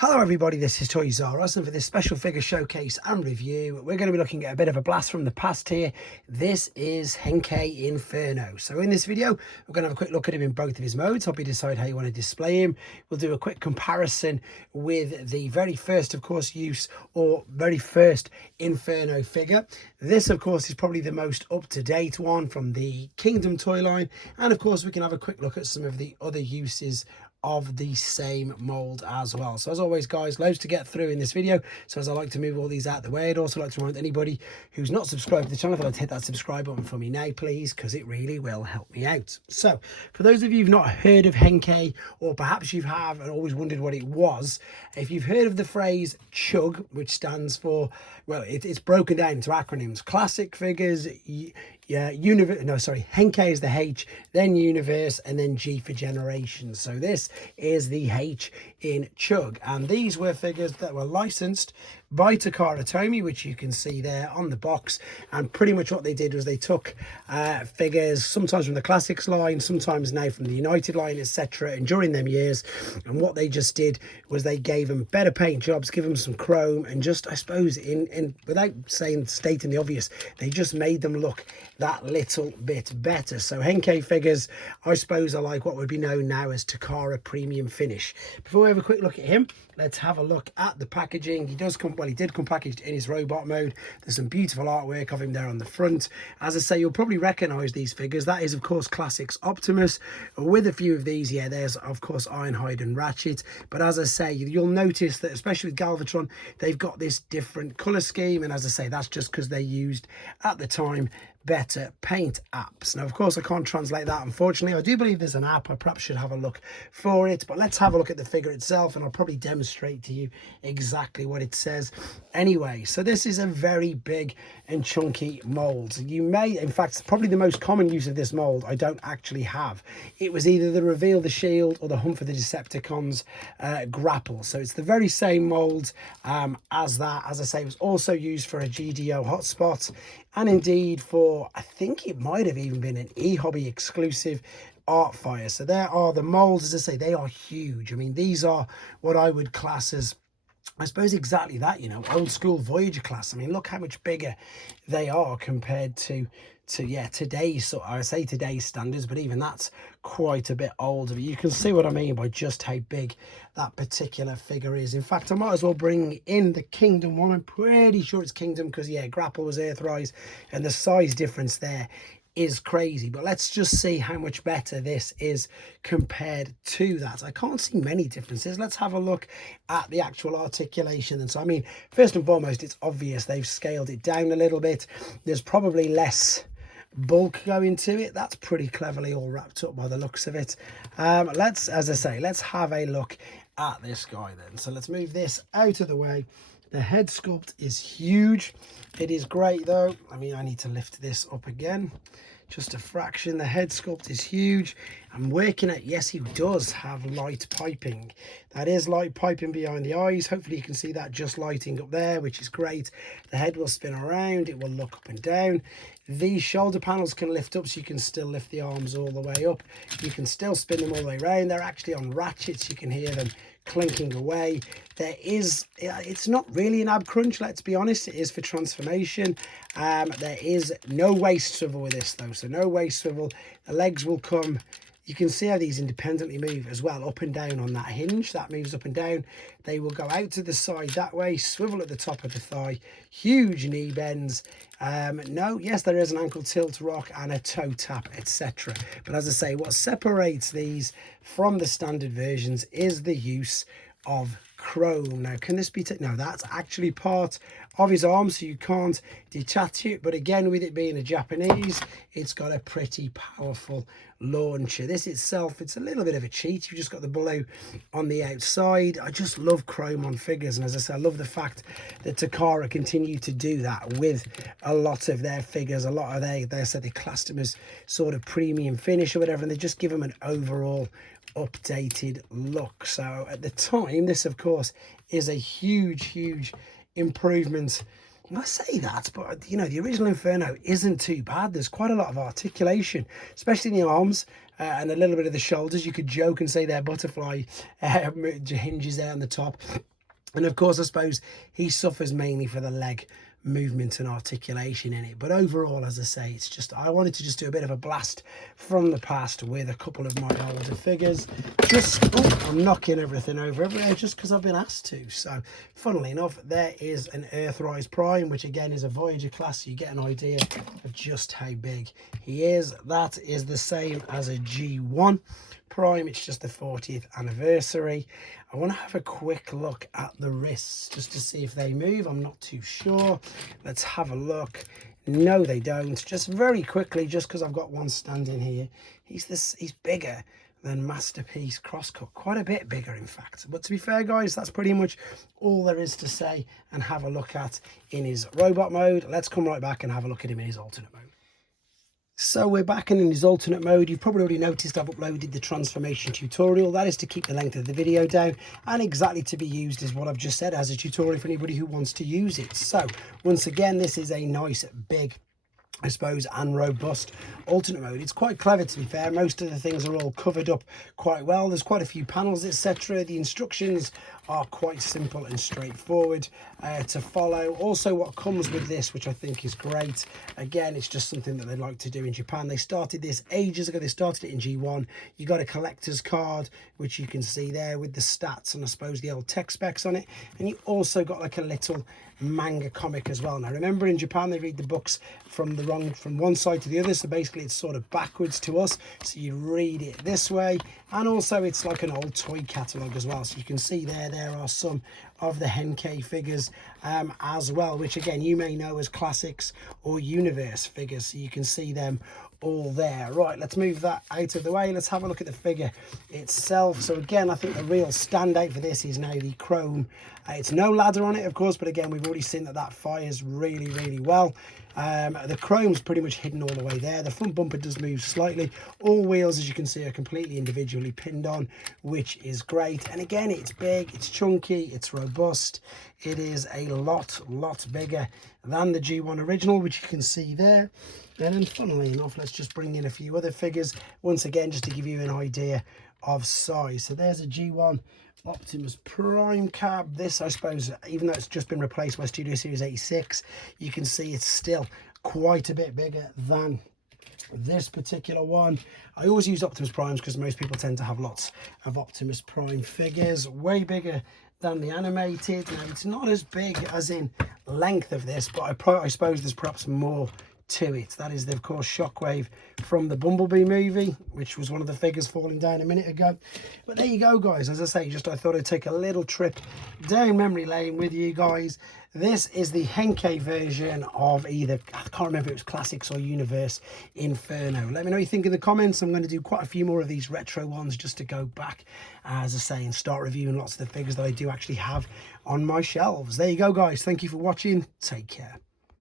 Hello everybody, this is Toys R Us, and for this special figure showcase and review, we're going to be looking at a bit of a blast from the past here. This is Henkel Inferno. So in this video, we're going to have a quick look at him in both of his modes, help you decide how you want to display him. We'll do a quick comparison with the very first, of course, use or very first Inferno figure. This, of course, is probably the most up-to-date one from the Kingdom toy line. And of course, we can have a quick look at some of the other uses of the same mold as well. So as always, guys, loads to get through in this video. So as I like to move all these out the way, I'd also like to remind anybody who's not subscribed to the channel that I'd hit that subscribe button for me now, please, because it really will help me out. So for those of you who've not heard of Henkel, or perhaps you have and always wondered what it was, if you've heard of the phrase CHUG, which stands for, well, it's broken down into acronyms: classic figures, Henkel is the H, then universe, and then G for generations. So this is the H in CHUG, and these were figures that were licensed by Takara Tomy, which you can see there on the box. And pretty much what they did was they took figures sometimes from the classics line, sometimes now from the United line, etc., and during them years, and what they just did was they gave them better paint jobs, give them some chrome, and just, I suppose, in without stating the obvious, they just made them look that little bit better. So Henkel figures, I suppose, are like what would be known now as Takara premium finish. Before we have a quick look at him, let's have a look at the packaging. He did come packaged in his robot mode. There's some beautiful artwork of him there on the front. As I say, you'll probably recognize these figures. That is, of course, Classics Optimus. With a few of these, yeah, there's, of course, Ironhide and Ratchet. But as I say, you'll notice that, especially with Galvatron, they've got this different color scheme. And as I say, that's just because they used, at the time, better paint apps. Now, of course, I can't translate that, unfortunately. I do believe there's an app. I perhaps should have a look for it, but let's have a look at the figure itself, and I'll probably demonstrate to you exactly what it says anyway. So this is a very big and chunky mold. You may, in fact, probably the most common use of this mold I don't actually have. It was either the Reveal the Shield or the Hunt for the Decepticons grapple. So it's the very same mold as that. As I say, it was also used for a GDO hotspot, and indeed for, I think it might have even been an eHobby exclusive Artfire. So there are the molds. As I say, they are huge. I mean, these are what I would class as, I suppose, exactly that, you know, old school Voyager class. I mean, look how much bigger they are compared to today's, so I say today's standards, but even that's quite a bit older. But you can see what I mean by just how big that particular figure is. In fact, I might as well bring in the Kingdom one. I'm pretty sure it's Kingdom because, yeah, grapple was Earthrise, and the size difference there is crazy. But let's just see how much better this is compared to that. I can't see many differences. Let's have a look at the actual articulation. And so, I mean, first and foremost, it's obvious they've scaled it down a little bit. There's probably less bulk going to it. That's pretty cleverly all wrapped up by the looks of it. As I say, let's have a look at this guy then. So let's move this out of the way. The head sculpt is huge. It is great though. I mean, I need to lift this up again just a fraction. The head sculpt is huge. I'm working at, yes, he does have light piping. That is light piping behind the eyes. Hopefully you can see that just lighting up there, which is great. The head will spin around. It will look up and down. These shoulder panels can lift up, so you can still lift the arms all the way up. You can still spin them all the way around. They're actually on ratchets. You can hear them clinking away. There is, it's not really an ab crunch, let's be honest. It is for transformation. There is no waist swivel with this though, so no waist swivel. The legs will come, you can see how these independently move as well, up and down on that hinge. That moves up and down. They will go out to the side that way, swivel at the top of the thigh, huge knee bends. Yes, there is an ankle tilt rock and a toe tap, etc. But as I say, what separates these from the standard versions is the use of chrome. Now, can this be no, that's actually part of his arm, so you can't detach it. But again, with it being a Japanese, it's got a pretty powerful launcher. This itself, it's a little bit of a cheat. You've just got the blue on the outside. I just love chrome on figures, and as I say, I love the fact that Takara continue to do that with a lot of their figures. A lot of they said they classed them as sort of premium finish or whatever, and they just give them an overall updated look. So at the time, this of course is a huge improvement I say that, but you know, the original Inferno isn't too bad. There's quite a lot of articulation, especially in the arms and a little bit of the shoulders. You could joke and say they're butterfly hinges there on the top. And of course, I suppose he suffers mainly for the leg movement and articulation in it. But overall, as I say, it's just, I wanted to just do a bit of a blast from the past with a couple of my older figures. Just, oh, I'm knocking everything over everywhere just because I've been asked to. So, funnily enough, there is an Earthrise Prime, which again is a Voyager class. So you get an idea of just how big he is. That is the same as a G1 Prime. It's just the 40th anniversary. I want to have a quick look at the wrists just to see if they move. I'm not too sure. Let's have a look. No, they don't. Just very quickly, just because I've got one standing here, he's bigger than Masterpiece Crosscut, quite a bit bigger in fact. But to be fair guys, that's pretty much all there is to say and have a look at in his robot mode. Let's come right back and have a look at him in his alternate mode. So we're back in his alternate mode. You've probably already noticed I've uploaded the transformation tutorial. That is to keep the length of the video down and exactly to be used as what I've just said as a tutorial for anybody who wants to use it. So once again, this is a nice big, I suppose, and robust alternate mode. It's quite clever, to be fair. Most of the things are all covered up quite well. There's quite a few panels, etc. The instructions are quite simple and straightforward to follow. Also, what comes with this, which I think is great, again, it's just something that they like to do in Japan. They started this ages ago. They started it in G1. You got a collector's card, which you can see there with the stats and I suppose the old tech specs on it. And you also got like a little manga comic as well. Now remember, in Japan they read the books from one side to the other, so basically it's sort of backwards to us, so you read it this way. And also it's like an old toy catalogue as well, so you can see there are some of the Henkel figures as well, which again you may know as classics or universe figures, so you can see them all there. Right, let's move that out of the way. Let's have a look at the figure itself. So again, I think the real standout for this is now the chrome. It's no ladder on it, of course, but again, we've already seen that fires really well. The chrome's pretty much hidden all the way there. The front bumper does move slightly. All wheels, as you can see, are completely individually pinned on, which is great. And again, it's big, it's chunky, it's robust. It is a lot bigger than the G1 original, which you can see there. And then funnily enough, let's just bring in a few other figures once again, just to give you an idea of size. So there's a G1 Optimus Prime cab. This, I suppose, even though it's just been replaced by Studio Series 86, you can see it's still quite a bit bigger than this particular one. I always use Optimus Primes because most people tend to have lots of Optimus Prime figures. Way bigger than the animated. Now, it's not as big as in length of this, but I suppose there's perhaps more to it. That is, of course, Shockwave from the Bumblebee movie, which was one of the figures falling down a minute ago. But there you go, guys. As I say, I thought I'd take a little trip down memory lane with you guys. This is the Henkel version of either, I can't remember if it was Classics or Universe Inferno. Let me know what you think in the comments. I'm going to do quite a few more of these retro ones just to go back, as I say, and start reviewing lots of the figures that I do actually have on my shelves. There you go, guys. Thank you for watching. Take care.